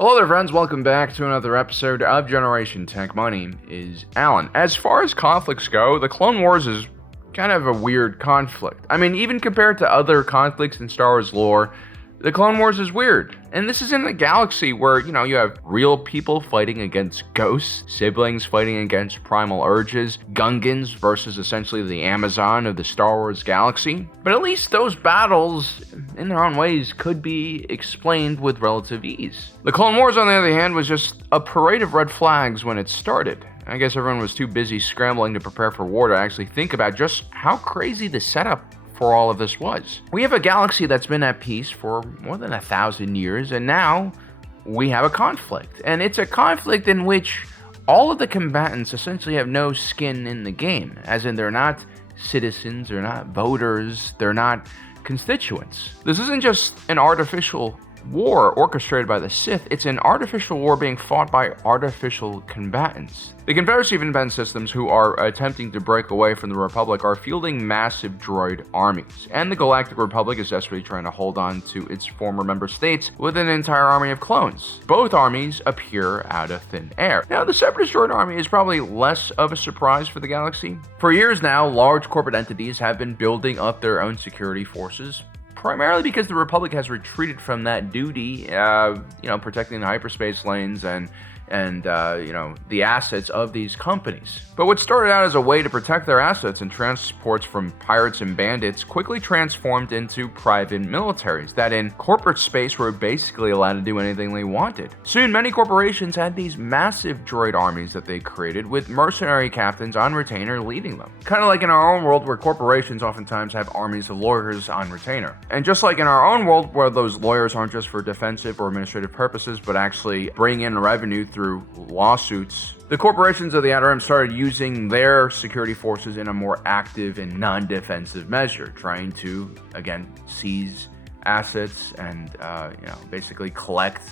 Hello there friends, welcome back to another episode of Generation Tech. My name is Alan. As far as conflicts go, the Clone Wars is kind of a weird conflict. I mean, even compared to other conflicts in Star Wars lore, the Clone Wars is weird. And this is in a galaxy where, you have real people fighting against ghosts, siblings fighting against primal urges, Gungans versus essentially the Amazon of the Star Wars galaxy. But at least those battles, in their own ways, could be explained with relative ease. The Clone Wars, on the other hand, was just a parade of red flags when it started. I guess everyone was too busy scrambling to prepare for war to actually think about just how crazy the setup for all of this was. We have a galaxy that's been at peace for more than 1,000 years, and now we have a conflict. And it's a conflict in which all of the combatants essentially have no skin in the game, as in they're not citizens, they're not voters, they're not constituents. This isn't just an artificial war orchestrated by the Sith, it's an artificial war being fought by artificial combatants. The Confederacy of Independent Systems, who are attempting to break away from the Republic, are fielding massive droid armies, and the Galactic Republic is desperately trying to hold on to its former member states with an entire army of clones. Both armies appear out of thin air. Now, the Separatist droid army is probably less of a surprise for the galaxy. For years now, large corporate entities have been building up their own security forces, primarily because the Republic has retreated from that duty, protecting the hyperspace lanes and the assets of these companies. But what started out as a way to protect their assets and transports from pirates and bandits quickly transformed into private militaries that in corporate space were basically allowed to do anything they wanted. Soon, many corporations had these massive droid armies that they created with mercenary captains on retainer leading them. Kind of like in our own world where corporations oftentimes have armies of lawyers on retainer. And just like in our own world where those lawyers aren't just for defensive or administrative purposes, but actually bring in revenue through lawsuits, the corporations of the Outer Rim started using their security forces in a more active and non-defensive measure, trying to, again, seize assets and, basically collect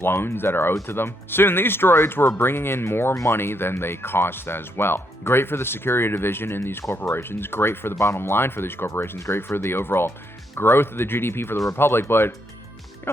loans that are owed to them. Soon, these droids were bringing in more money than they cost as well. Great for the security division in these corporations, great for the bottom line for these corporations, great for the overall growth of the GDP for the Republic, but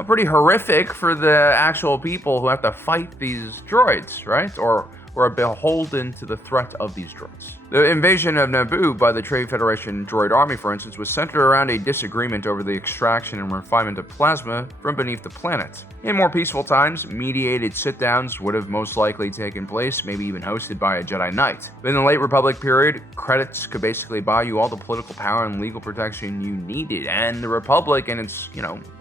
pretty horrific for the actual people who have to fight these droids, right? Or are beholden to the threat of these droids. The invasion of Naboo by the Trade Federation droid army, for instance, was centered around a disagreement over the extraction and refinement of plasma from beneath the planet. In more peaceful times, mediated sit-downs would have most likely taken place, maybe even hosted by a Jedi Knight. But in the late Republic period, credits could basically buy you all the political power and legal protection you needed, and the Republic and its,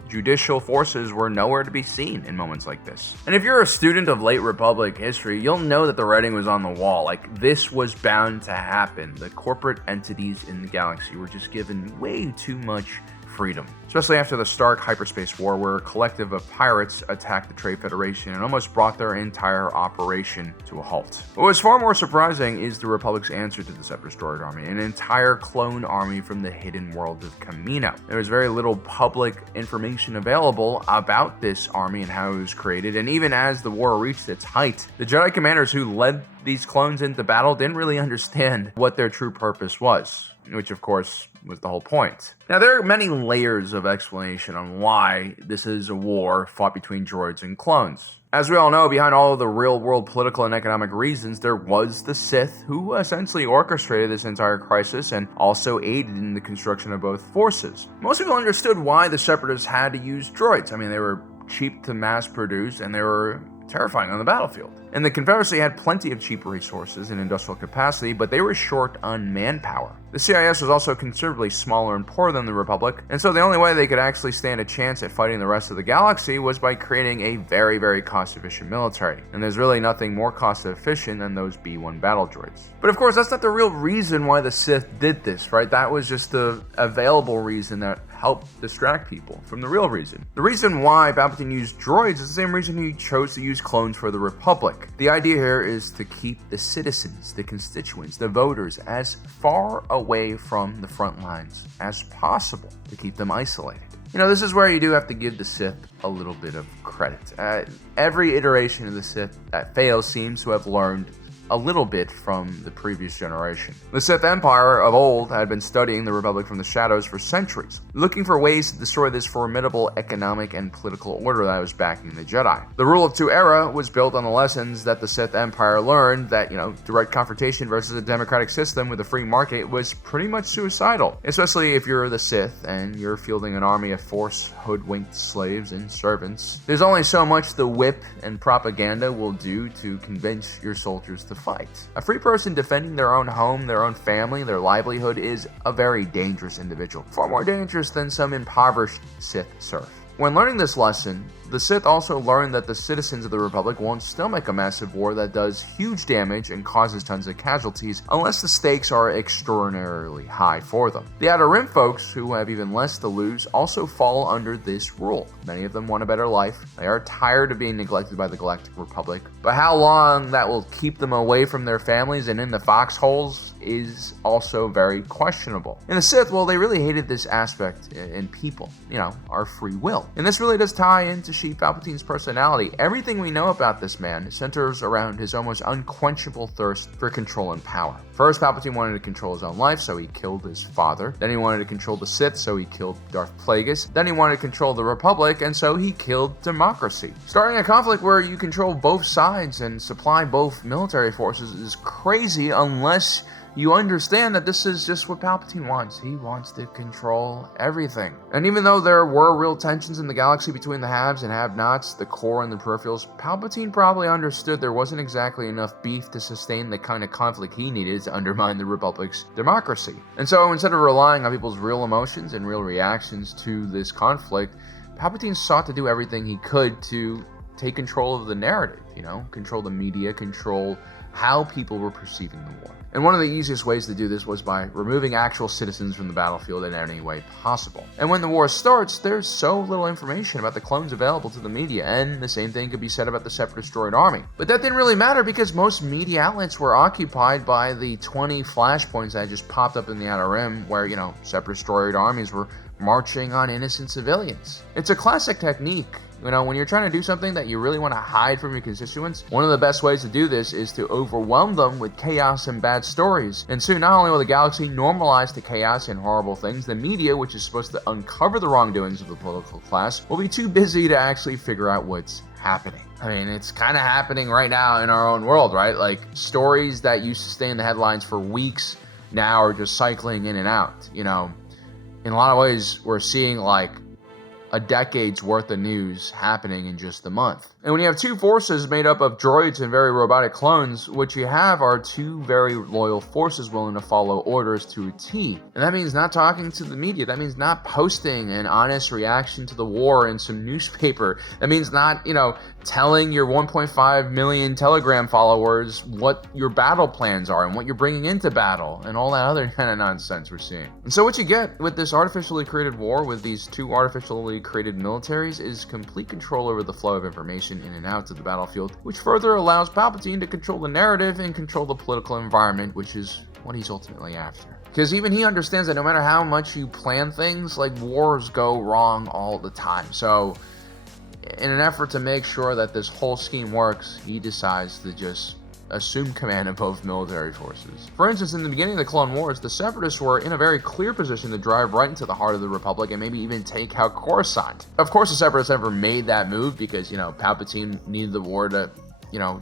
judicial forces were nowhere to be seen in moments like this. And if you're a student of late Republic history, you'll know that the writing was on the wall. Like, this was bound to happen. The corporate entities in the galaxy were just given way too much freedom, especially after the Stark Hyperspace War, where a collective of pirates attacked the Trade Federation and almost brought their entire operation to a halt. What was far more surprising is the Republic's answer to the Separatist droid army, an entire clone army from the hidden world of Kamino. There was very little public information available about this army and how it was created, and even as the war reached its height, the Jedi commanders who led these clones into battle didn't really understand what their true purpose was, which of course was the whole point. Now, there are many layers of explanation on why this is a war fought between droids and clones. As we all know, behind all of the real-world political and economic reasons, there was the Sith, who essentially orchestrated this entire crisis and also aided in the construction of both forces. Most people understood why the Separatists had to use droids. I mean, they were cheap to mass produce and they were terrifying on the battlefield. And the Confederacy had plenty of cheap resources and industrial capacity, but they were short on manpower. The CIS was also considerably smaller and poorer than the Republic, and so the only way they could actually stand a chance at fighting the rest of the galaxy was by creating a very, very cost-efficient military. And there's really nothing more cost-efficient than those B-1 battle droids. But of course, that's not the real reason why the Sith did this, right? That was just the available reason that helped distract people from the real reason. The reason why Palpatine used droids is the same reason he chose to use clones for the Republic. The idea here is to keep the citizens, the constituents, the voters as far away from the front lines as possible, to keep them isolated. This is where you do have to give the Sith a little bit of credit. Every iteration of the Sith that fails seems to have learned a little bit from the previous generation. The Sith Empire of old had been studying the Republic from the shadows for centuries, looking for ways to destroy this formidable economic and political order that was backing the Jedi. The Rule of Two era was built on the lessons that the Sith Empire learned that, direct confrontation versus a democratic system with a free market was pretty much suicidal, especially if you're the Sith and you're fielding an army of force hoodwinked slaves and servants. There's only so much the whip and propaganda will do to convince your soldiers to fight. A free person defending their own home, their own family, their livelihood is a very dangerous individual, far more dangerous than some impoverished Sith serf. When learning this lesson, the Sith also learned that the citizens of the Republic won't stomach a massive war that does huge damage and causes tons of casualties unless the stakes are extraordinarily high for them. The Outer Rim folks, who have even less to lose, also fall under this rule. Many of them want a better life. They are tired of being neglected by the Galactic Republic. But how long that will keep them away from their families and in the foxholes is also very questionable. In the Sith, well, they really hated this aspect in people, our free will. And this really does tie into Sheev Palpatine's personality. Everything we know about this man centers around his almost unquenchable thirst for control and power. First, Palpatine wanted to control his own life, so he killed his father. Then he wanted to control the Sith, so he killed Darth Plagueis. Then he wanted to control the Republic, and so he killed democracy. Starting a conflict where you control both sides and supply both military forces is crazy unless you understand that this is just what Palpatine wants. He wants to control everything. And even though there were real tensions in the galaxy between the haves and have-nots, the core and the peripherals, Palpatine probably understood there wasn't exactly enough beef to sustain the kind of conflict he needed to undermine the Republic's democracy. And so instead of relying on people's real emotions and real reactions to this conflict, Palpatine sought to do everything he could to take control of the narrative, control the media, control how people were perceiving the war. And one of the easiest ways to do this was by removing actual citizens from the battlefield in any way possible. And when the war starts, there's so little information about the clones available to the media, and the same thing could be said about the Separatist droid army. But that didn't really matter because most media outlets were occupied by the 20 flashpoints that just popped up in the Outer Rim where, Separatist droid armies were marching on innocent civilians. It's a classic technique. When you're trying to do something that you really want to hide from your constituents, one of the best ways to do this is to overwhelm them with chaos and bad stories. And soon, not only will the galaxy normalize the chaos and horrible things, the media, which is supposed to uncover the wrongdoings of the political class, will be too busy to actually figure out what's happening. It's kind of happening right now in our own world, right? Like, stories that used to stay in the headlines for weeks now are just cycling in and out. In a lot of ways, we're seeing a decade's worth of news happening in just a month. And when you have two forces made up of droids and very robotic clones, what you have are two very loyal forces willing to follow orders to a T. And that means not talking to the media. That means not posting an honest reaction to the war in some newspaper. That means not, telling your 1.5 million Telegram followers what your battle plans are and what you're bringing into battle and all that other kind of nonsense we're seeing. And so what you get with this artificially created war with these two artificially created militaries is complete control over the flow of information in and out to the battlefield, which further allows Palpatine to control the narrative and control the political environment, which is what he's ultimately after. Because even he understands that no matter how much you plan things, wars go wrong all the time. So in an effort to make sure that this whole scheme works, he decides to just assume command of both military forces. For instance, in the beginning of the Clone Wars, the Separatists were in a very clear position to drive right into the heart of the Republic and maybe even take out Coruscant. Of course, the Separatists never made that move because, Palpatine needed the war to,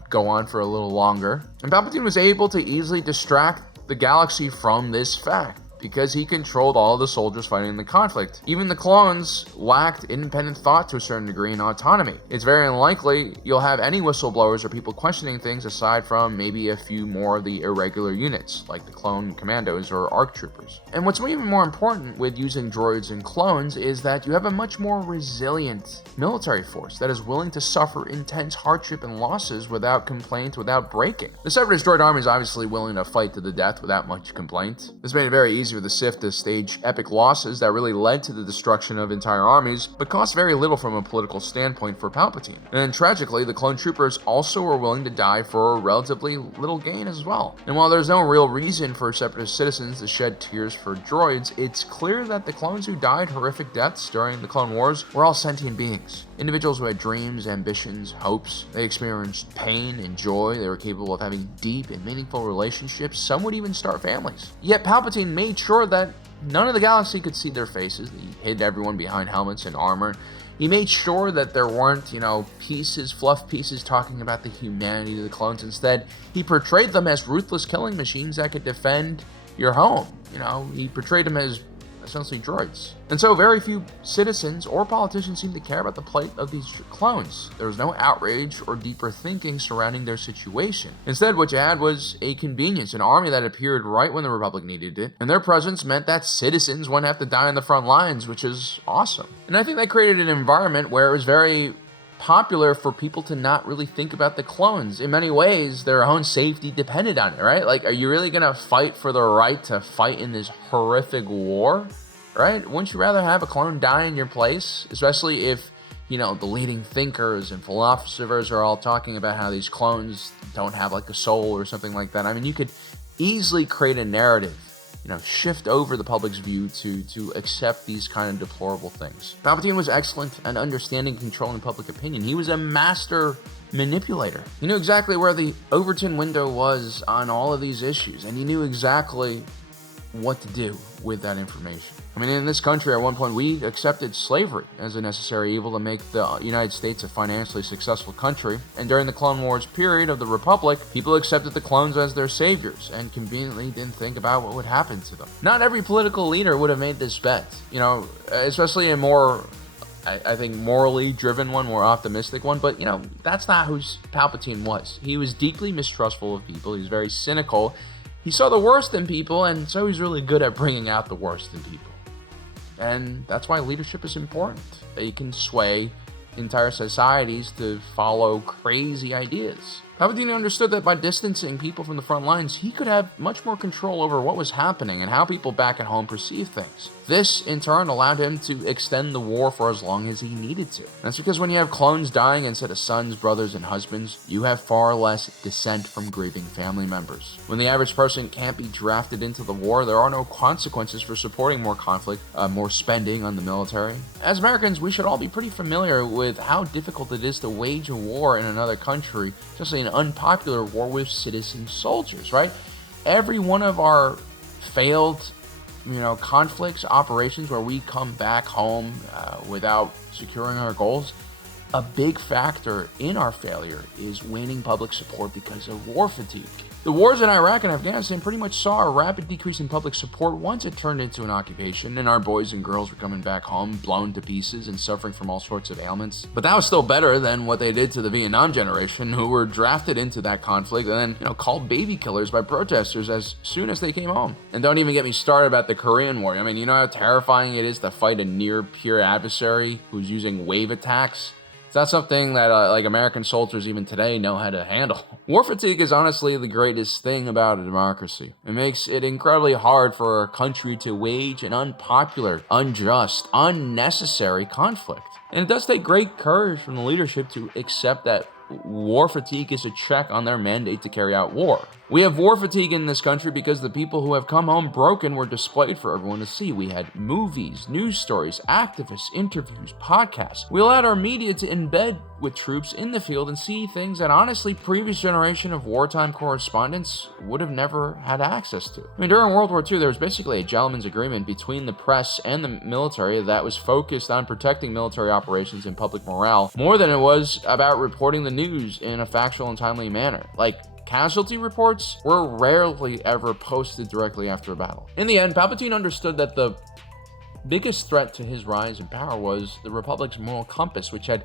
go on for a little longer. And Palpatine was able to easily distract the galaxy from this fact, because he controlled all of the soldiers fighting the conflict. Even the clones lacked independent thought to a certain degree and autonomy. It's very unlikely you'll have any whistleblowers or people questioning things aside from maybe a few more of the irregular units, like the clone commandos or ARC troopers. And what's even more important with using droids and clones is that you have a much more resilient military force that is willing to suffer intense hardship and losses without complaint, without breaking. The Separatist droid army is obviously willing to fight to the death without much complaint. This made it very easy easy for the Sith to stage epic losses that really led to the destruction of entire armies, but cost very little from a political standpoint for Palpatine. And tragically, the clone troopers also were willing to die for relatively little gain as well. And while there's no real reason for Separatist citizens to shed tears for droids, it's clear that the clones who died horrific deaths during the Clone Wars were all sentient beings. Individuals who had dreams, ambitions, hopes. They experienced pain and joy. They were capable of having deep and meaningful relationships. Some would even start families. Yet Palpatine made sure that none of the galaxy could see their faces. He hid everyone behind helmets and armor. He made sure that there weren't, fluff pieces talking about the humanity of the clones. Instead, he portrayed them as ruthless killing machines that could defend your home. He portrayed them as essentially droids. And so very few citizens or politicians seem to care about the plight of these clones. There was no outrage or deeper thinking surrounding their situation. Instead, what you had was a convenience, an army that appeared right when the Republic needed it, and their presence meant that citizens wouldn't have to die on the front lines, which is awesome. And I think that created an environment where it was very popular for people to not really think about the clones. In many ways, their own safety depended on it, right? Like, are you really gonna fight for the right to fight in this horrific war, right? Wouldn't you rather have a clone die in your place? Especially if, the leading thinkers and philosophers are all talking about how these clones don't have like a soul or something like that. I mean, you could easily create a narrative, shift over the public's view to accept these kind of deplorable things. Palpatine was excellent at understanding and controlling public opinion. He was a master manipulator. He knew exactly where the Overton window was on all of these issues, and he knew exactly what to do with that information. I mean, in this country, at one point, we accepted slavery as a necessary evil to make the United States a financially successful country. And during the Clone Wars period of the Republic, people accepted the clones as their saviors and conveniently didn't think about what would happen to them. Not every political leader would have made this bet, especially a more, I think, morally driven one, more optimistic one. But, that's not who Palpatine was. He was deeply mistrustful of people. He was very cynical. He saw the worst in people, and so he's really good at bringing out the worst in people. And that's why leadership is important. They can sway entire societies to follow crazy ideas. Palpatine understood that by distancing people from the front lines, he could have much more control over what was happening and how people back at home perceive things. This, in turn, allowed him to extend the war for as long as he needed to. That's because when you have clones dying instead of sons, brothers, and husbands, you have far less dissent from grieving family members. When the average person can't be drafted into the war, there are no consequences for supporting more conflict, more spending on the military. As Americans, we should all be pretty familiar with how difficult it is to wage a war in another country, especially an unpopular war with citizen soldiers, right? Every one of our failed conflicts, operations where we come back home without securing our goals, a big factor in our failure is waning public support because of war fatigue. The wars in Iraq and Afghanistan pretty much saw a rapid decrease in public support once it turned into an occupation, and our boys and girls were coming back home blown to pieces and suffering from all sorts of ailments. But that was still better than what they did to the Vietnam generation, who were drafted into that conflict and then, called baby killers by protesters as soon as they came home. And don't even get me started about the Korean War. I mean, you know how terrifying it is to fight a near-peer adversary who's using wave attacks? It's not something that American soldiers even today know how to handle. War fatigue is honestly the greatest thing about a democracy. It makes it incredibly hard for a country to wage an unpopular, unjust, unnecessary conflict. And it does take great courage from the leadership to accept that war fatigue is a check on their mandate to carry out war. We have war fatigue in this country because the people who have come home broken were displayed for everyone to see. We had movies, news stories, activists, interviews, podcasts. We allowed our media to embed with troops in the field and see things that honestly previous generation of wartime correspondents would have never had access to. I mean, during World War II, there was basically a gentleman's agreement between the press and the military that was focused on protecting military operations and public morale more than it was about reporting the news in a factual and timely manner. Casualty reports were rarely ever posted directly after a battle. In the end, Palpatine understood that the biggest threat to his rise in power was the Republic's moral compass, which had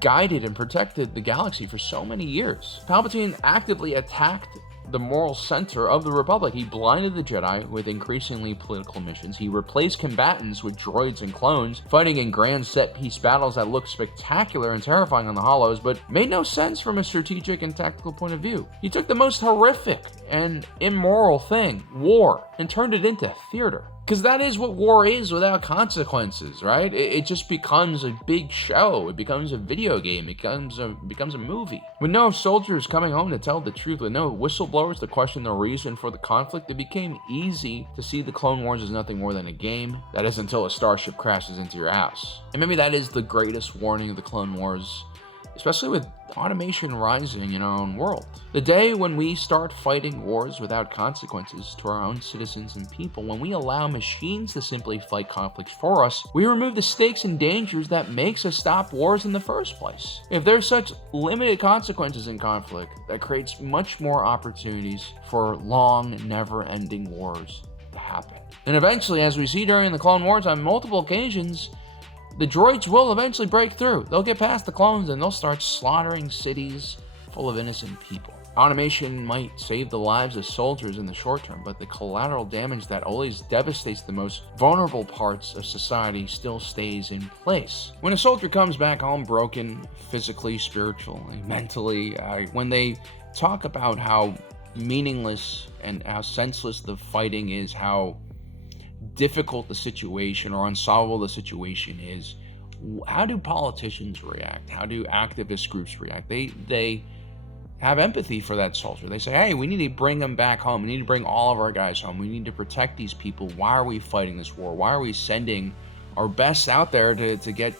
guided and protected the galaxy for so many years. Palpatine actively attacked the moral center of the Republic. He blinded the Jedi with increasingly political missions. He replaced combatants with droids and clones, fighting in grand set-piece battles that looked spectacular and terrifying on the Hollows, but made no sense from a strategic and tactical point of view. He took the most horrific and immoral thing, war, and turned it into theater. Because that is what war is without consequences, right? It just becomes a big show. It becomes a video game. It becomes a movie. With no soldiers coming home to tell the truth, with no whistleblowers to question the reason for the conflict, it became easy to see the Clone Wars as nothing more than a game. That is until a starship crashes into your house. And maybe that is the greatest warning of the Clone Wars, especially with automation rising in our own world. The day when we start fighting wars without consequences to our own citizens and people, when we allow machines to simply fight conflicts for us, we remove the stakes and dangers that makes us stop wars in the first place. If there's such limited consequences in conflict, that creates much more opportunities for long, never-ending wars to happen. And eventually, as we see during the Clone Wars on multiple occasions, the droids will eventually break through. They'll get past the clones and they'll start slaughtering cities full of innocent people. Automation might save the lives of soldiers in the short term, but the collateral damage that always devastates the most vulnerable parts of society still stays in place. When a soldier comes back home broken, physically, spiritually, mentally, when they talk about how meaningless and how senseless the fighting is, how difficult the situation or unsolvable the situation is, how do politicians react? How do activist groups react? They have empathy for that soldier. They say, hey, we need to bring them back home. We need to bring all of our guys home. We need to protect these people. Why are we fighting this war? Why are we sending our best out there to get,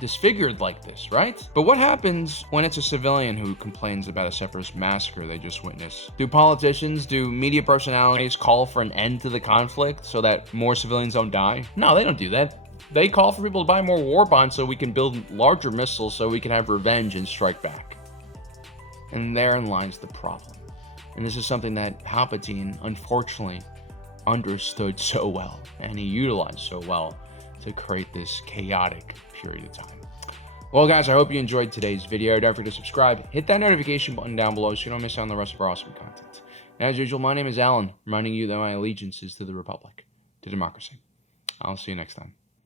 disfigured like this, right? But what happens when it's a civilian who complains about a separatist massacre they just witnessed? Do politicians, do media personalities call for an end to the conflict so that more civilians don't die? No, they don't do that. They call for people to buy more war bonds so we can build larger missiles so we can have revenge and strike back. And therein lies the problem. And this is something that Palpatine, unfortunately, understood so well, and he utilized so well to create this chaotic period of time. Well, guys, I hope you enjoyed today's video. Don't forget to subscribe, hit that notification button down below so you don't miss out on the rest of our awesome content. And as usual, my name is Alan, reminding you that my allegiance is to the Republic, to democracy. I'll see you next time.